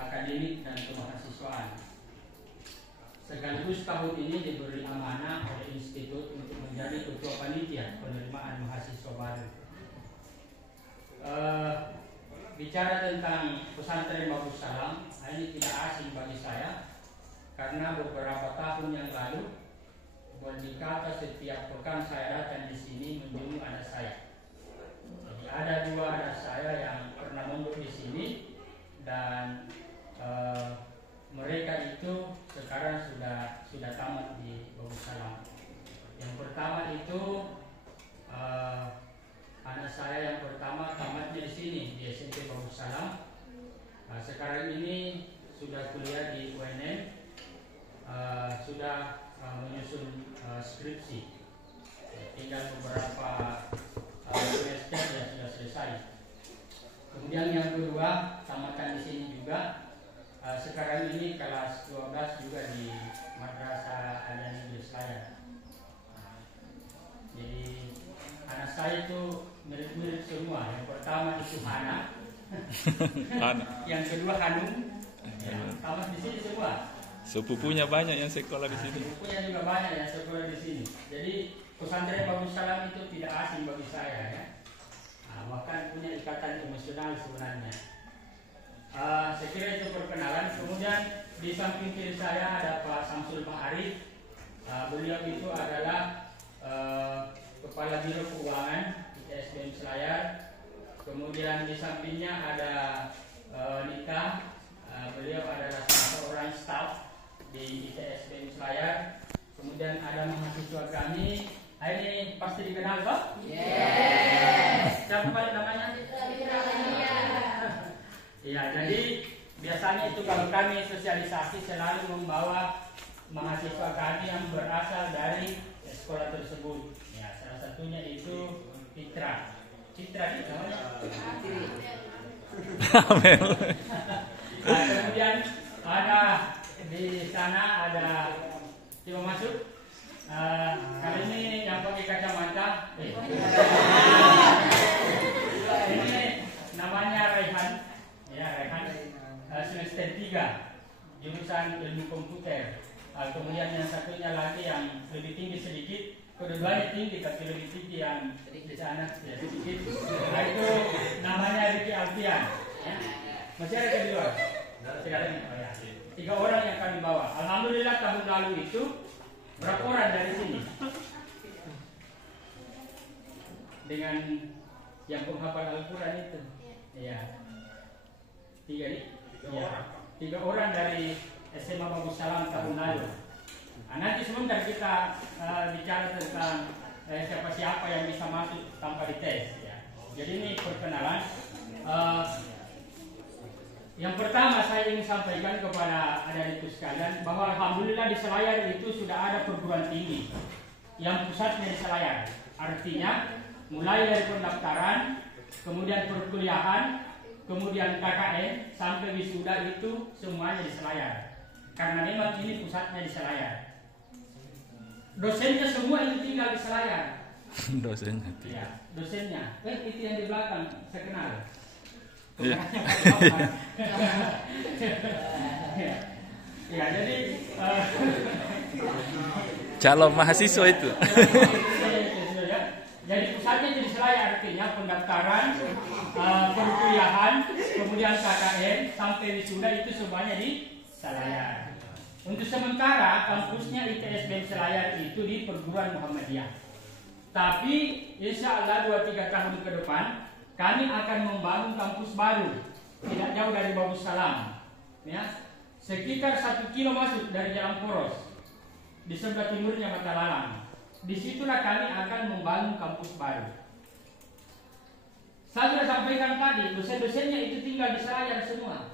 akademik dan kemahasiswaan. Sekaligus tahun ini diberi amanah oleh institut untuk menjadi ketua panitia penerimaan mahasiswa baru. Bicara tentang pesantren Babus Salam, ini tidak asing bagi saya karena beberapa tahun yang lalu berdikata setiap pekan saya datang di sini menjenguk anak saya. Jadi ada dua anak saya yang pernah mondok di sini dan mereka itu sekarang sudah tamat di Babus Salam. Yang pertama itu anak saya yang pertama tamatnya di sini di SMP Babus Salam. Sekarang ini sudah kuliah di UNM, sudah menyusun skripsi. Tinggal beberapa semester ya sudah selesai. Kemudian yang kedua tamatan di sini juga. Sekarang ini kelas 12 juga di Madrasah Al-Negeri Selayar. Jadi anak saya itu mirip-mirip semua. Yang pertama itu Hana, yang kedua Hanum, tamat di sini semua. Sepupunya banyak yang sekolah di sini. Sepupunya juga banyak yang sekolah di sini. Jadi pesantren Babus Salam itu tidak asing bagi saya ya. Bahkan punya ikatan emosional sebenarnya. Saya kira itu perkenalan. Kemudian di samping kiri saya ada Pak Samsul Ma'arif. Beliau itu adalah Kepala Biro Keuangan ITSBM Selayar. Kemudian di sampingnya ada Nita. Beliau adalah salah seorang staf di ITSBM Selayar. Kemudian ada mahasiswa kami. Ini pasti dikenal kok? Yes. Siapa balik namanya? Ya, jadi biasanya itu kalau kami sosialisasi selalu membawa mahasiswa kami yang berasal dari sekolah tersebut. Ya, salah satunya itu Citra itu namanya. Kemudian ada di sana ada coba masuk. Kali ini yang pakai kacamata. Ini namanya Rehan. Ya, Rehan semester 3 jurusan ilmu komputer. Kemudian yang satunya lagi yang lebih tinggi sedikit, kedua-duanya tinggi tapi lebih tinggi yang di sana ya, sedikit. Nah, itu namanya Ricky Alfian. Ya. Masih ada kedua? Tidak ada. Oh, ya. 3 orang yang kami bawa. Alhamdulillah tahun lalu itu berapa orang dari sini? Dengan yang penghafal Al-Quran itu. Ya. 3 nih? 3 orang dari SMA Babus Salam tahun lalu. Nanti sebentar kita bicara tentang siapa-siapa yang bisa masuk tanpa dites. Ya. Jadi ini perkenalan. Yang pertama saya ingin sampaikan kepada adik-adik sekalian bahwa alhamdulillah di Selayar itu sudah ada perguruan tinggi yang pusatnya di Selayar. Artinya mulai dari pendaftaran, kemudian perkuliahan, kemudian KKN sampai wisuda itu semuanya di Selayar. Karena memang ini pusatnya di Selayar. Dosennya semua itu tinggal di Selayar. Dosennya. Ya, dosennya. Itu yang di belakang saya kenal. Iya. Ya, jadi calon mahasiswa itu. Jadi pusatnya di Selayar, artinya pendaftaran, perkuliahan, kemudian KKN sampai wisuda itu semuanya di Selayar. Untuk sementara kampusnya ITSBM Selayar itu di perguruan Muhammadiyah. Tapi insya Allah 2-3 tahun ke depan kami akan membangun kampus baru tidak jauh dari Babus Salam, ya, sekitar 1 kilo masuk dari Jalan Poros di sebelah timurnya Matalalang. Disitulah kami akan membangun kampus baru. Saya sudah sampaikan tadi, dosen-dosennya itu tinggal di Selayar semua,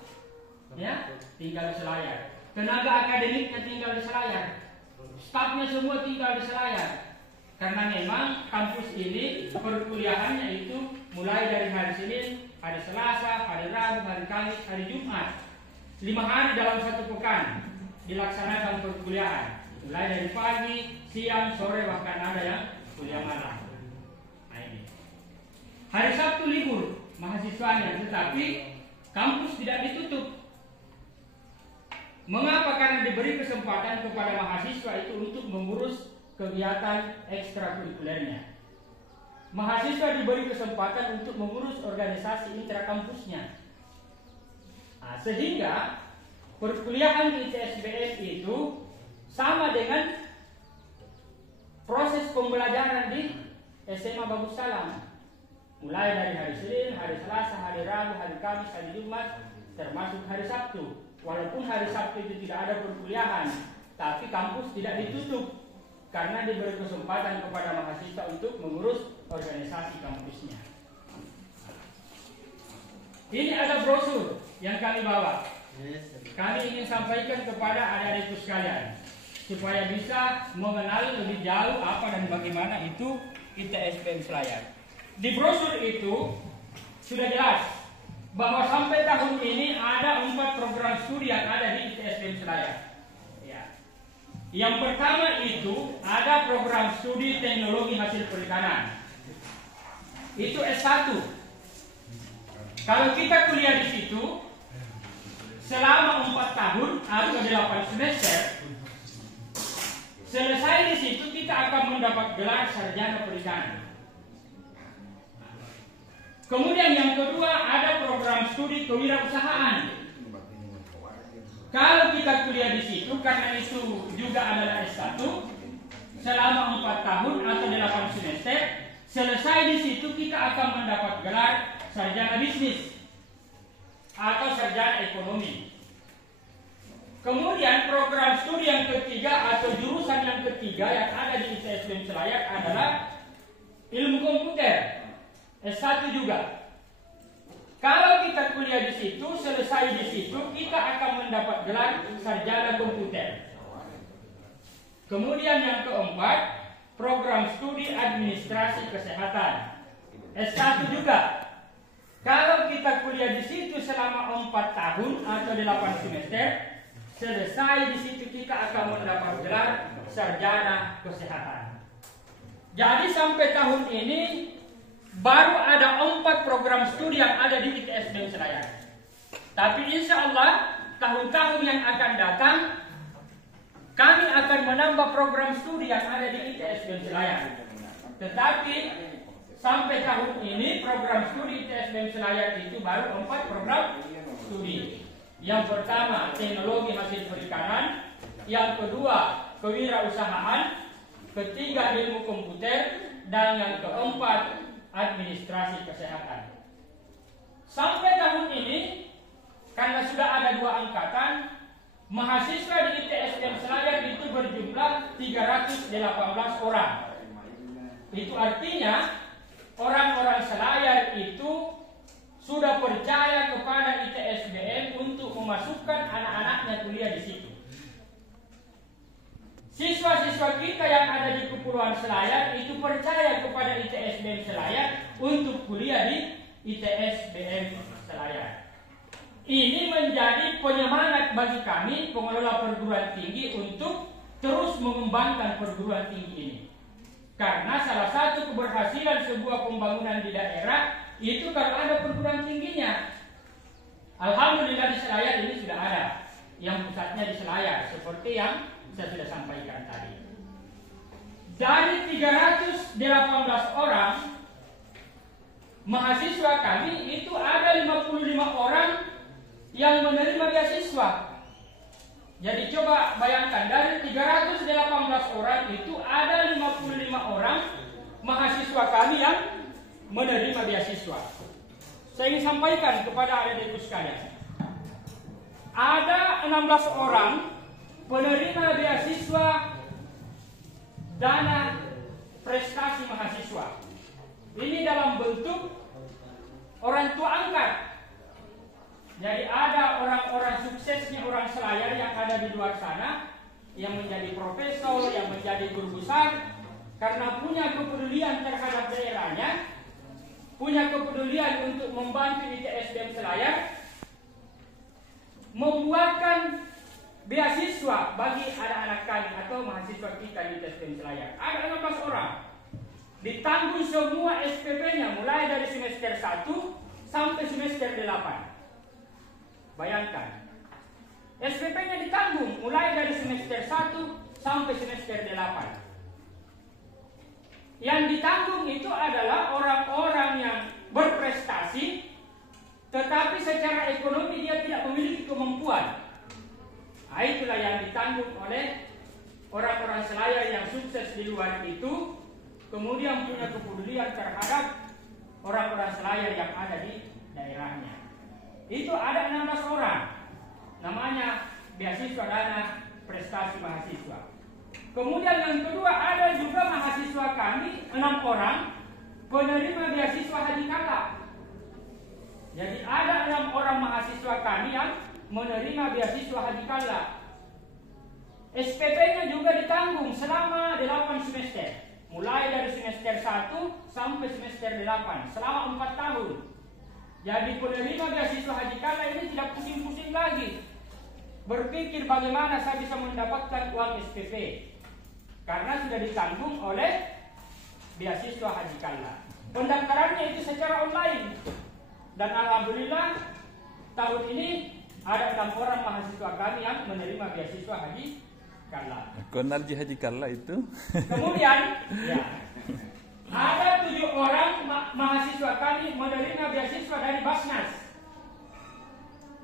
ya, tinggal di Selayar. Tenaga akademiknya tinggal di Selayar, stafnya semua tinggal di Selayar. Karena memang kampus ini perkuliahannya itu mulai dari hari Senin, hari Selasa, hari Rabu, hari Kamis, hari Jumat. 5 hari dalam 1 pekan dilaksanakan perkuliahan. Mulai dari pagi, siang, sore, bahkan ada yang kuliah malam. Nah, ini. Hari Sabtu libur mahasiswanya, tetapi kampus tidak ditutup. Mengapa? Karena diberi kesempatan kepada mahasiswa itu untuk mengurus kegiatan ekstrakurikulernya. Mahasiswa diberi kesempatan untuk mengurus organisasi intrakampusnya. Nah, sehingga perkuliahan di ITSBM itu sama dengan proses pembelajaran di SMA Bagus Salam. Mulai dari hari Senin, hari Selasa, hari Rabu, hari Kamis, hari Jumat, termasuk hari Sabtu. Walaupun hari Sabtu itu tidak ada perkuliahan, tapi kampus tidak ditutup karena diberi kesempatan kepada mahasiswa untuk mengurus organisasi kampusnya. Ini ada brosur yang kami bawa. Kami ingin sampaikan kepada adik-adikku sekalian supaya bisa mengenali lebih jauh apa dan bagaimana itu ITSBM Selayar. Di brosur itu sudah jelas bahwa sampai tahun ini ada 4 program studi yang ada di ITSBM Selayar. Yang pertama itu ada program studi teknologi hasil perikanan. Itu S1. Kalau kita kuliah di situ selama 4 tahun atau 8 semester, selesai di situ kita akan mendapat gelar sarjana perikanan. Kemudian yang kedua ada program studi kewirausahaan. Kalau kita kuliah di situ, karena itu juga adalah S1, selama 4 tahun atau 8 semester, selesai di situ kita akan mendapat gelar sarjana bisnis atau sarjana ekonomi. Kemudian program studi yang ketiga atau jurusan yang ketiga yang ada di ITSBM Selayar adalah ilmu komputer, S1 juga. Kalau kita kuliah di situ, selesai di situ, kita akan mendapat gelar sarjana komputer. Kemudian yang keempat, program studi administrasi kesehatan, S1 juga. Kalau kita kuliah di situ selama 4 tahun atau 8 semester, selesai di situ kita akan mendapat gelar sarjana kesehatan. Jadi sampai tahun ini baru ada 4 program studi yang ada di ITSBM Selayar. Tapi insya Allah tahun-tahun yang akan datang kami akan menambah program studi yang ada di ITSBM Selayar. Tetapi sampai tahun ini program studi ITSBM Selayar itu baru 4 program studi. Yang pertama teknologi hasil perikanan, yang kedua kewirausahaan, ketiga ilmu komputer, dan yang keempat administrasi kesehatan. Sampai tahun ini, karena sudah ada 2 angkatan, mahasiswa di ITSBM Selayar itu berjumlah 318 orang. Itu artinya orang-orang Selayar itu sudah percaya kepada ITSBM untuk memasukkan anak-anaknya kuliah di situ. Siswa-siswa kita yang ada di Kepulauan Selayar itu percaya kepada ITSBM Selayar untuk kuliah di ITSBM Selayar. Ini menjadi penyemangat bagi kami pengelola perguruan tinggi untuk terus mengembangkan perguruan tinggi ini. Karena salah satu keberhasilan sebuah pembangunan di daerah itu kalau ada perguruan tingginya. Alhamdulillah di Selayar ini sudah ada, yang pusatnya di Selayar, seperti yang saya sudah sampaikan tadi. Dari 318 orang mahasiswa kami itu ada 55 orang yang menerima beasiswa. Jadi coba bayangkan, dari 318 orang itu ada 55 orang mahasiswa kami yang menerima beasiswa. Saya ingin sampaikan kepada adik-adikku sekalian, ada 16 orang penerima beasiswa dana prestasi mahasiswa. Ini dalam bentuk orang tua angkat. Jadi ada orang-orang suksesnya orang Selayar yang ada di luar sana, yang menjadi profesor, yang menjadi guru besar, karena punya kepedulian terhadap daerahnya, punya kepedulian untuk membantu ITSBM Selayar, membuatkan beasiswa bagi anak-anak kami atau mahasiswa kita di ITSBM Selayar. Ada 16 orang. Ditanggung semua SPP-nya mulai dari semester 1 sampai semester 8. Bayangkan. SPP-nya ditanggung mulai dari semester 1 sampai semester 8. Yang ditanggung itu adalah orang-orang yang berprestasi, tetapi secara ekonomi dia tidak memiliki kemampuan. Nah, itulah yang ditanggung oleh orang-orang Selayar yang sukses di luar itu, kemudian punya kepedulian terhadap orang-orang Selayar yang ada di daerahnya. Itu ada 16 orang. Namanya beasiswa dana prestasi mahasiswa. Kemudian yang kedua, ada juga mahasiswa kami 6 orang penerima beasiswa Haji Kala. Jadi ada 6 orang mahasiswa kami yang menerima beasiswa Haji Kala. SPP-nya juga ditanggung selama 8 semester. Mulai dari semester 1 sampai semester 8, selama 4 tahun. Jadi penerima beasiswa Haji Kala ini tidak pusing-pusing lagi berpikir bagaimana saya bisa mendapatkan uang SPP, karena sudah ditanggung oleh beasiswa Haji Kala. Pendaftarannya itu secara online. Dan alhamdulillah tahun ini ada 6 orang mahasiswa kami yang menerima beasiswa Haji Kala. Konarji Haji Kala itu. Kemudian ya, ada 7 orang mahasiswa kami menerima beasiswa dari Basnas,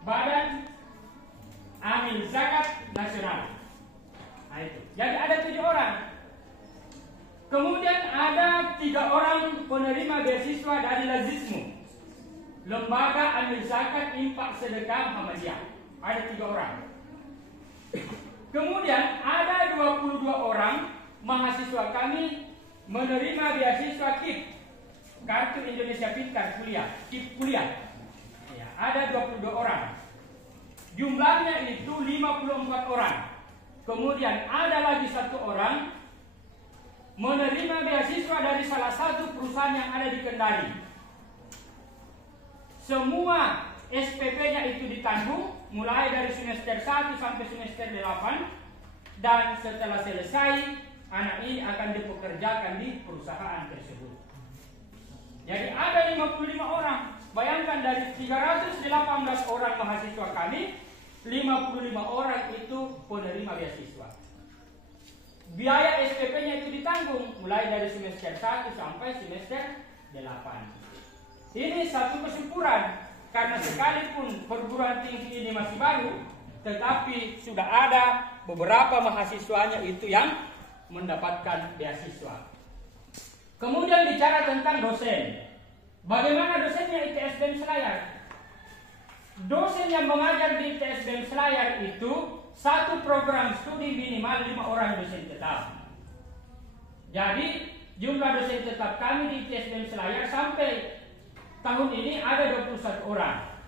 Badan Amil Zakat Nasional. Nah, itu. Jadi ada 7 orang. Kemudian ada 3 orang penerima beasiswa dari Lazismu, Lembaga Amil Zakat Infak Sedekah Muhammadiyah. Ada 3 orang. Kemudian ada 22 orang mahasiswa kami menerima beasiswa KIP, Kartu Indonesia Pintar Kuliah, KIP Kuliah. Ya, ada 22 orang. Jumlahnya itu 54 orang. Kemudian ada lagi 1 orang menerima beasiswa dari salah satu perusahaan yang ada di Kendari. Semua SPP-nya itu ditanggung mulai dari semester 1 sampai semester 8, dan setelah selesai anak ini akan dipekerjakan di perusahaan tersebut. Jadi ada 55 orang. Bayangkan dari 318 orang mahasiswa kami, 55 orang itu penerima beasiswa. Biaya SPP-nya itu ditanggung mulai dari semester 1 sampai semester 8. Ini satu kesyukuran, karena sekalipun perguruan tinggi ini masih baru, tetapi sudah ada beberapa mahasiswanya itu yang mendapatkan beasiswa. Kemudian bicara tentang dosen. Bagaimana dosennya ITSBM Selayar? Dosen yang mengajar di ITSBM Selayar itu satu program studi minimal 5 orang dosen tetap. Jadi jumlah dosen tetap kami di ITSBM Selayar sampai tahun ini ada 21 orang.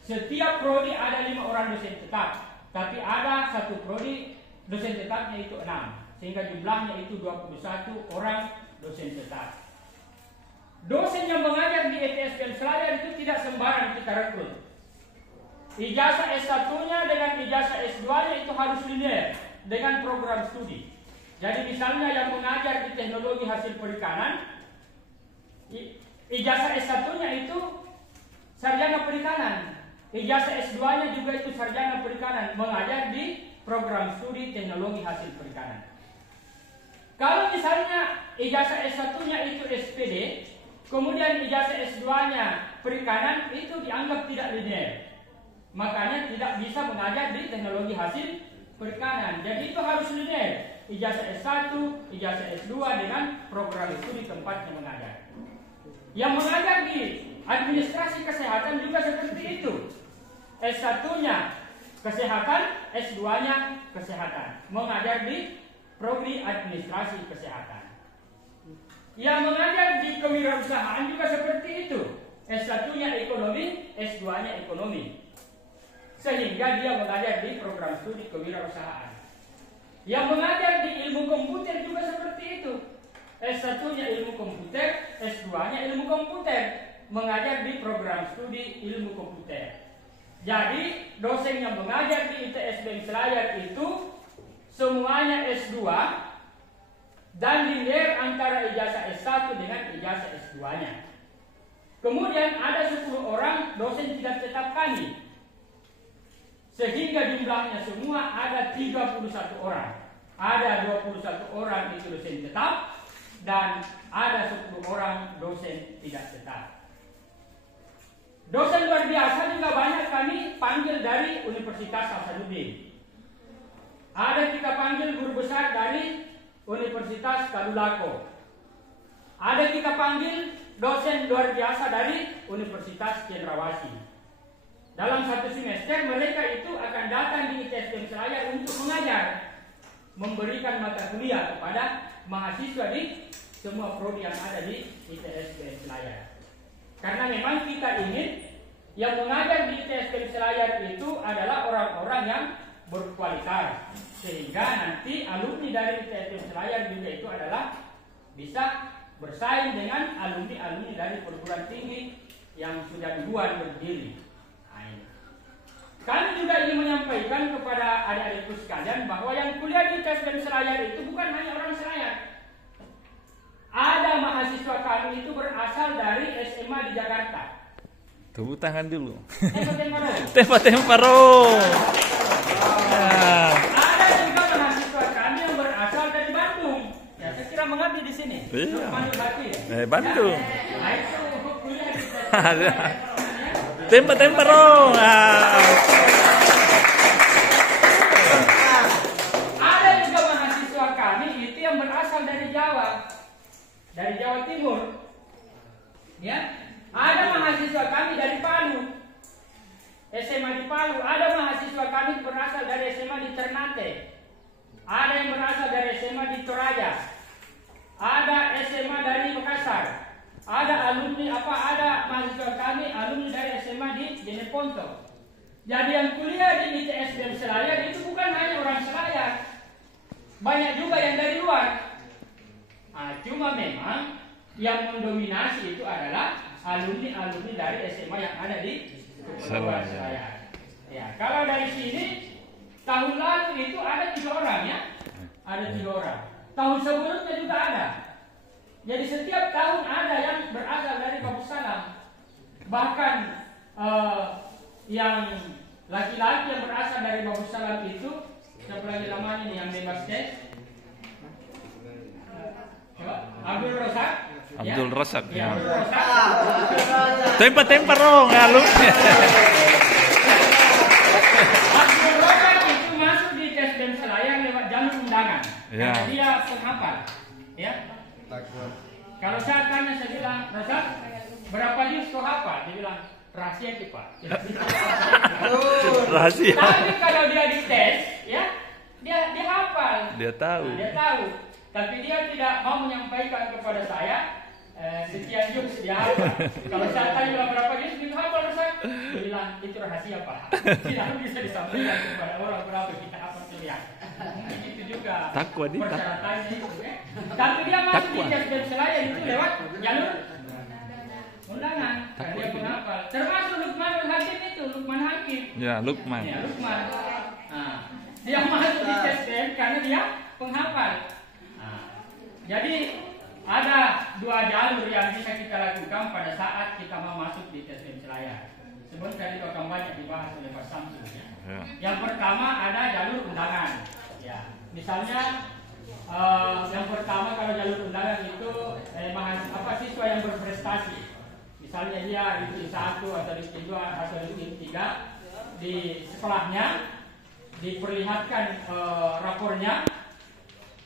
Setiap prodi ada 5 orang dosen tetap, tapi ada satu prodi dosen tetapnya itu 6, sehingga jumlahnya itu 21 orang dosen tetap. Dosen yang mengajar di ITSBM Selayar itu tidak sembarang kita rekrut. Ijazah S1-nya dengan ijazah S2-nya itu harus linear dengan program studi. Jadi misalnya yang mengajar di teknologi hasil perikanan, ijazah S1-nya itu sarjana perikanan. Ijazah S2-nya juga itu sarjana perikanan, mengajar di program studi teknologi hasil perikanan. Kalau misalnya ijazah S1-nya itu SPD, kemudian ijazah S2-nya perikanan, itu dianggap tidak linear. Makanya tidak bisa mengajar di teknologi hasil perikanan. Jadi itu harus linear. Ijazah S1, ijazah S2 dengan program studi tempatnya mengajar. Yang mengajar di administrasi kesehatan juga seperti itu. S1-nya kesehatan, S2-nya kesehatan. Mengajar di prodi administrasi kesehatan. Yang mengajar di kewirausahaan juga seperti itu. S1-nya ekonomi, S2-nya ekonomi. Sehingga dia mengajar di program studi kewirausahaan. Yang mengajar di ilmu komputer juga seperti itu. S1-nya ilmu komputer, S2-nya ilmu komputer. Mengajar di program studi ilmu komputer. Jadi dosen yang mengajar di ITSBM Selayar itu semuanya S2 dan linear antara ijazah S1 dengan ijazah S2-nya. Kemudian ada 10 orang dosen tidak tetap kami. sehingga jumlahnya semua ada 31 orang. Ada 21 orang itu dosen tetap dan ada 10 orang dosen tidak tetap. Dosen luar biasa juga banyak kami panggil dari Universitas Hasanuddin. Ada kita panggil guru besar dari Universitas Tadulako. Ada kita panggil dosen luar biasa dari Universitas Cendrawasih. Dalam satu semester mereka itu akan datang di ITSDM Selayar untuk mengajar, memberikan mata kuliah kepada mahasiswa di semua prodi yang ada di ITSDM Selayar. Karena memang kita ingin yang mengajar di ITSDM Selayar itu adalah orang-orang yang berkualitas, sehingga nanti alumni dari ITSDM Selayar juga itu adalah bisa bersaing dengan alumni-alumni dari perguruan tinggi yang sudah duluan berdiri. Kami juga ingin menyampaikan kepada adik-adikku sekalian bahwa yang kuliah di ITSDM Selayar itu bukan hanya orang Selayar. Ada mahasiswa kami itu berasal dari SMA di Jakarta. Tepuk tangan dulu. Tempa-tempa Tempa-temparo. Ada juga mahasiswa kami yang berasal dari Bandung. Ya, saya kira mengabdi di sini. Iya. Ya, Bandung. nah, itu kuliah di ITSDM. Tempa-temparo. Ada juga mahasiswa kami itu yang berasal dari Jawa Timur. Ya, ada mahasiswa kami dari Palu, SMA di Palu. Ada mahasiswa kami berasal dari SMA di Ternate. Ada yang berasal dari SMA di Toraja. Ada SMA dari Makassar. Ada mahasiswa kami alumni dari SMA di Jeneponto. Jadi yang kuliah di ITSDM Selayar itu bukan hanya orang Selayar, banyak juga yang dari luar. Cuma memang yang mendominasi itu adalah alumni dari SMA yang ada di Kepulauan Selayar. Ya, kalau dari sini tahun lalu itu ada 3 orang ya, ada 3 orang. Tahun sebelumnya juga ada. Jadi setiap tahun ada yang berasal dari Babus Salam. Bahkan yang laki-laki yang berasal dari Babus Salam itu, siapa lagi namanya nih yang bebas tes? Abdul Razak. Abdul Razak. Ya, Abdul Razak. Tempa-temparo ngalung. Abdul Razak itu masuk di ITSDM Selayar lewat jalur undangan. Ya. Karena dia penghafal. Ya. Kalau saya tanya, saya bilang, Razak, berapa juz kau hafal? Dia bilang, rahasia itu Pak. Rahasia. Tapi kalau dia dites, ya, dia hafal. Dia tahu. Dia tahu. Tapi dia tidak mau menyampaikan kepada saya sekian juz dia hafal. Kalau saya tanya bilang berapa juz dia hafal, Razak? Dia bilang, itu rahasia Pak. Tidak bisa disampaikan kepada orang berapa kita hafal kuliah. Itu juga Takwa dia. persyaratannya itu. Tapi dia masuk di ITSDM Selayar itu lewat jalur undangan. Karena dia penghafal. Termasuk Lukmanul Hakim itu, Lukman Hakim. Ya, Lukman. Ya, Lukman. Dia masuk di ITSDM karena dia penghafal. Jadi ada 2 jalur yang bisa kita lakukan pada saat kita mau masuk di ITSDM Selayar. Sebenarnya itu akan banyak dibahas oleh Pak Samsul. Ya. Yang pertama ada jalur undangan. Ya, misalnya yang pertama kalau jalur undangan itu siswa yang berprestasi. Misalnya dia ranking 1 atau ranking 2 atau ranking 3 di sekolahnya, diperlihatkan rapornya,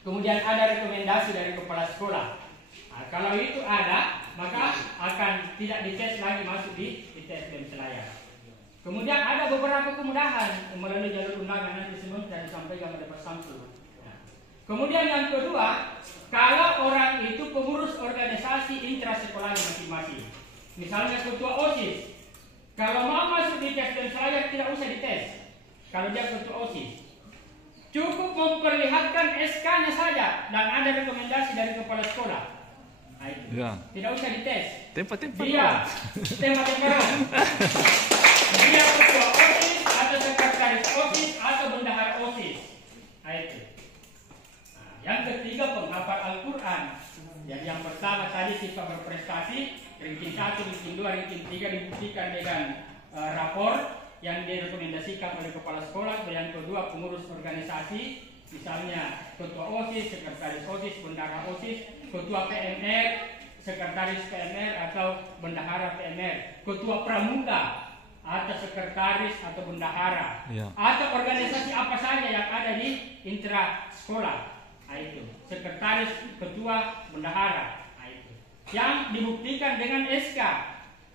kemudian ada rekomendasi dari kepala sekolah. Kalau itu ada, maka akan tidak dites lagi masuk di ITSDM Selayar. Kemudian ada beberapa kemudahan melalui jalur undangan, nanti sebelum dan disampaikan oleh Pak Samsul. Kemudian yang kedua, kalau orang itu pengurus organisasi intrasekolah masing-masing, misalnya ketua OSIS, kalau mau masuk di ITSDM Selayar tidak usah dites. Kalau dia ketua OSIS, cukup memperlihatkan SK-nya saja dan ada rekomendasi dari kepala sekolah. Ya. Tidak usah dites. Tempa-temparo. Dia tempa-temparo. Dia ketua OSIS atau sekretaris OSIS atau bendahara OSIS. Itu. Yang ketiga, penghafal Al-Quran. Dan yang pertama tadi siswa berprestasi, ranking 1, ranking 2, ranking 3 dibuktikan dengan rapor. yang direkomendasikan oleh kepala sekolah, yang kedua pengurus organisasi, misalnya ketua OSIS, sekretaris OSIS, bendahara OSIS, ketua PMR, sekretaris PMR atau bendahara PMR, ketua pramuka atau sekretaris atau bendahara, atau organisasi apa saja yang ada di intra sekolah, itu sekretaris, ketua, bendahara, itu yang dibuktikan dengan SK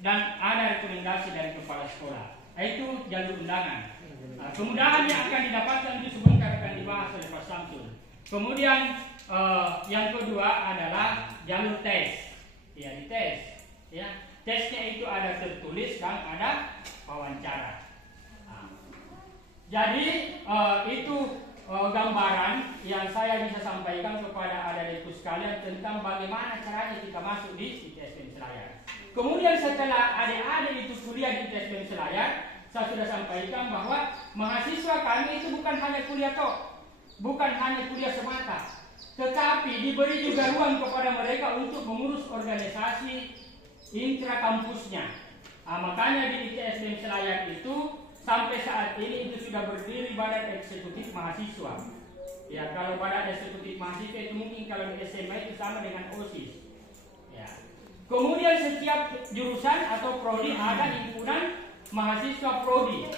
dan ada rekomendasi dari kepala sekolah. Itu jalur undangan. Kemudahan yang akan didapatkan itu sebentar akan dibahas oleh Pak Samsul. Kemudian yang kedua adalah jalur tes. Ya, dites. Ya, tesnya itu ada tertulis dan ada wawancara. Jadi itu gambaran yang saya bisa sampaikan kepada adik-adikku sekalian tentang bagaimana caranya kita masuk di ITSBM Selayar. Kemudian setelah adik-adik itu kuliah di ITSBM Selayar, saya sudah sampaikan bahwa mahasiswa kami itu bukan hanya kuliah bukan hanya kuliah semata, tetapi diberi juga ruang kepada mereka untuk mengurus organisasi intra kampusnya. Makanya di ITSBM Selayar itu sampai saat ini itu sudah berdiri badan eksekutif mahasiswa. Ya, kalau badan eksekutif mahasiswa itu mungkin kalau di SMA itu sama dengan OSIS. Ya. Kemudian setiap jurusan atau prodi ada himpunan mahasiswa prodi.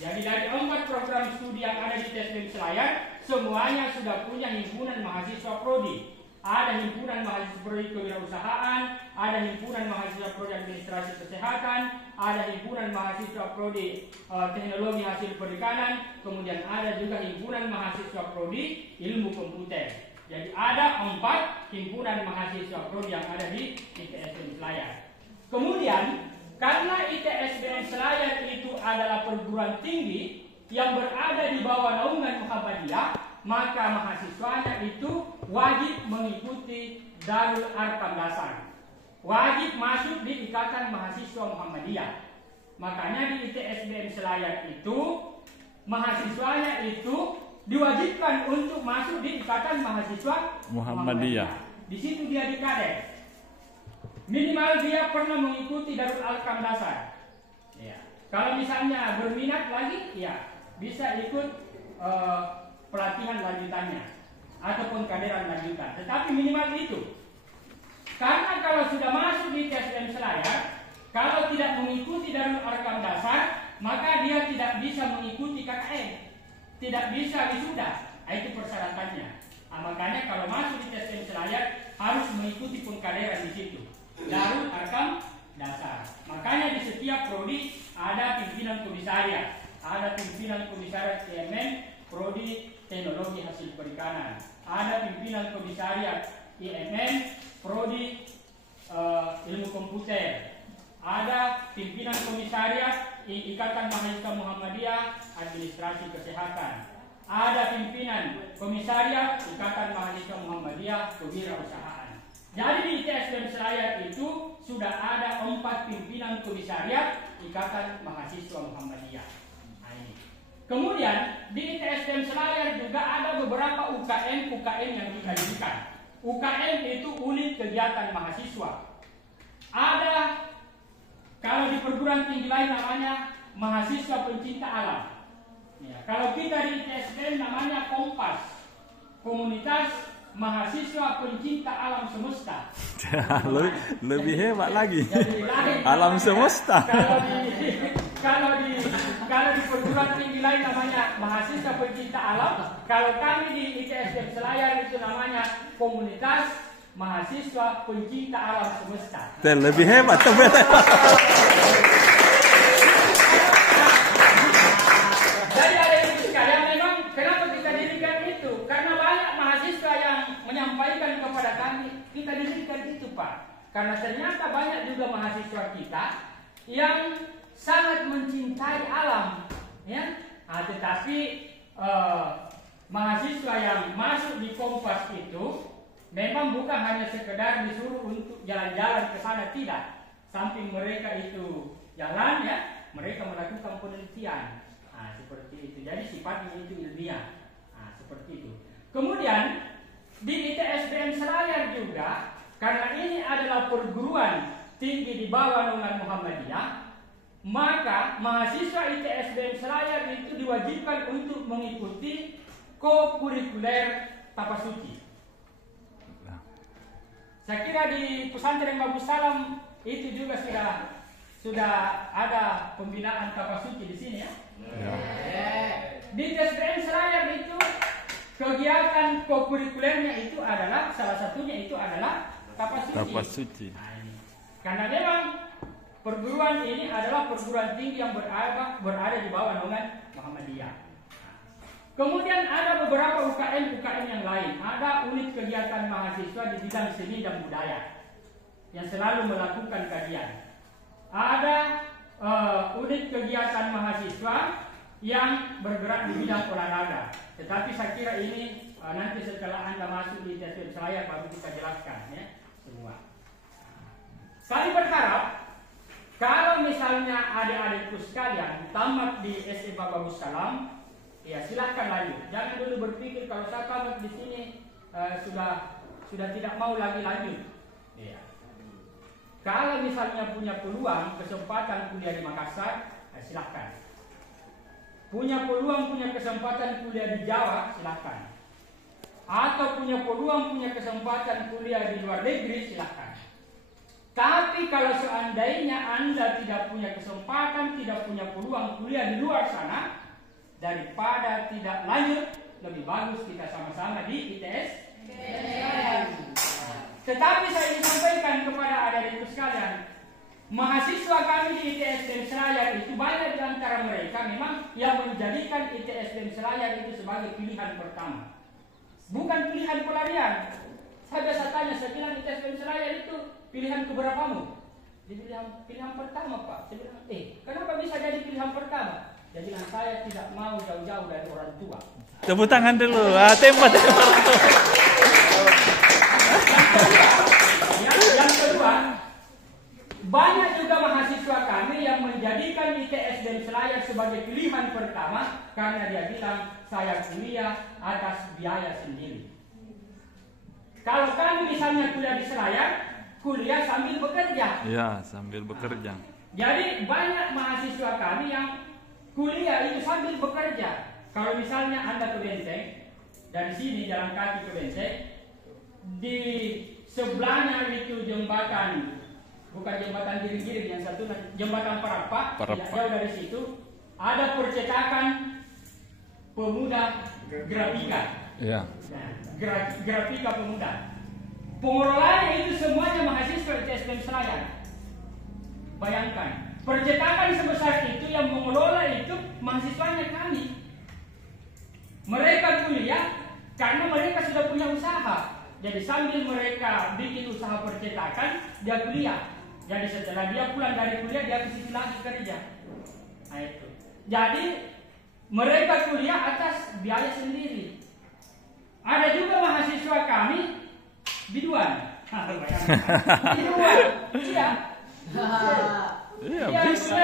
Jadi dari 4 program studi yang ada di ITSBM Selayar, semuanya sudah punya himpunan mahasiswa prodi. Ada himpunan mahasiswa prodi kewirausahaan, ada himpunan mahasiswa prodi administrasi kesehatan, ada himpunan mahasiswa prodi teknologi hasil perikanan, kemudian ada juga himpunan mahasiswa prodi ilmu komputer. Jadi ada 4 himpunan mahasiswa prodi yang ada di ITSBM Selayar. Kemudian karena ITSBM Selayar itu adalah perguruan tinggi yang berada di bawah naungan Muhammadiyah, maka mahasiswanya itu wajib mengikuti Darul Arkam Dasar, wajib masuk di Ikatan Mahasiswa Muhammadiyah. Makanya di ITSBM Selayar itu mahasiswanya itu diwajibkan untuk masuk di Ikatan Mahasiswa Muhammadiyah. Di situ dia dikades. Minimal dia pernah mengikuti Darul Arkam Dasar. Ya. Kalau misalnya berminat lagi, ya bisa ikut pelatihan lanjutannya ataupun kaderan lanjutan. Tetapi minimal itu. Karena kalau sudah masuk di ITSBM Selayar, kalau tidak mengikuti Darul Arkam Dasar, maka dia tidak bisa mengikuti KKN, tidak bisa wisuda. Itu persyaratannya. Makanya kalau masuk di ITSBM Selayar harus mengikuti pengkaderan di situ. Darul Arkam Dasar. Makanya di setiap prodi ada pimpinan komisariat, ada pimpinan komisariat IMN prodi teknologi hasil perikanan, ada pimpinan komisariat IMN prodi ilmu komputer, ada pimpinan komisariat Ikatan Mahasiswa Muhammadiyah administrasi kesehatan, ada pimpinan komisariat Ikatan Mahasiswa Muhammadiyah kewirausahaan. Jadi di ITSBM Selayar itu sudah ada 4 pimpinan komisariat Ikatan Mahasiswa Muhammadiyah. Kemudian di ITSBM Selayar juga ada beberapa UKM yang kita dirikan. UKM itu unit kegiatan mahasiswa. Ada kalau di perguruan tinggi lain namanya mahasiswa pencinta alam. Ya, kalau kita di ITSBM namanya Kompas, komunitas mahasiswa pencinta alam semesta. Lebih hebat lagi. Jadi, alam semesta. Kalau di perguruan tinggi lain namanya mahasiswa pencinta alam. Kalau kami di ITSBM Selayar itu namanya komunitas mahasiswa pencinta alam semesta. Lebih hebat. Jadi ada itu sekalian, memang kenapa kita dirikan itu? Karena banyak mahasiswa yang menyampaikan kepada kami, kita dirikan itu Pak. Karena ternyata banyak juga mahasiswa kita yang sangat mencintai alam, ya. Tetapi mahasiswa yang masuk di Kompas itu memang bukan hanya sekedar disuruh untuk jalan-jalan ke sana, tidak. Samping mereka itu jalan, ya, mereka melakukan penelitian. Seperti itu. Jadi sifatnya itu ilmiah. Seperti itu. Kemudian di ITSBM Selayar juga, karena ini adalah perguruan tinggi di bawah naungan Muhammadiyah, maka mahasiswa ITS BEM Selayar itu diwajibkan untuk mengikuti kokurikuler Tapasuci. Saya kira di pesantren Bagus Salam itu juga sudah ada pembinaan Tapasuci di sini ya. Di ITS BEM Selayar itu kegiatan kokurikulernya itu adalah salah satunya itu adalah Tapasuci. Nah, ini. Karena memang perguruan ini adalah perguruan tinggi yang berada di bawah naungan Muhammadiyah. Kemudian ada beberapa UKM yang lain. Ada unit kegiatan mahasiswa di bidang seni dan budaya yang selalu melakukan kajian. Ada unit kegiatan mahasiswa yang bergerak di bidang olahraga. Tetapi saya kira ini nanti setelah Anda masuk di ITS BEM Selayar baru kita jelaskan ya semua. Kami berharap kalau misalnya adik-adikku sekalian tamat di SMA Bagus Salam, ya silahkan lanjut. Jangan dulu berpikir kalau saya tamat di sini sudah tidak mau lagi lanjut. Ya. Kalau misalnya punya peluang kesempatan kuliah di Makassar, silahkan. Punya peluang punya kesempatan kuliah di Jawa, silahkan. Atau punya peluang punya kesempatan kuliah di luar negeri, silahkan. Tapi kalau seandainya Anda tidak punya kesempatan, tidak punya peluang kuliah di luar sana, daripada tidak lanjut, lebih bagus kita sama-sama di ITS. Tetapi saya ingin sampaikan kepada adik-adikku sekalian, mahasiswa kami di ITS BEM Selayar itu banyak di antara mereka memang yang menjadikan ITS BEM Selayar itu sebagai pilihan pertama, bukan pilihan pelarian. Saya biasa tanya, saya bilang ITS BEM Selayar itu pilihan keberapamu? Dia bilang pilihan pertama Pak. Saya bilang, kenapa bisa jadi pilihan pertama? Dia bilang saya tidak mau jauh-jauh dari orang tua. Tepuk tangan dulu. Tembak. Yang kedua, banyak juga mahasiswa kami yang menjadikan ITS BEM Selayar sebagai pilihan pertama karena dia bilang saya kuliah atas biaya sendiri. Kalau kamu misalnya kuliah di Selayar, kuliah sambil bekerja. Ya, sambil bekerja. Jadi banyak mahasiswa kami yang kuliah itu sambil bekerja. Kalau misalnya Anda ke Benteng, dari sini jalan kaki ke Benteng, di sebelahnya itu jembatan, bukan jembatan giring-giring, yang satu jembatan Parapak, tidak jauh dari situ, ada percetakan pemuda grafika. Ya. Nah, grafika pemuda. Pengelolanya itu semuanya mahasiswa ITS BEM Selayar. Bayangkan, percetakan sebesar itu yang mengelola itu mahasiswanya kami. Mereka kuliah karena mereka sudah punya usaha. Jadi sambil mereka bikin usaha percetakan, dia kuliah. Jadi setelah dia pulang dari kuliah, dia ke situ lagi kerja. Nah itu. Jadi mereka kuliah atas biaya sendiri. Ada juga mahasiswa kami biduan. Biduan. Iya. Iya, bisa.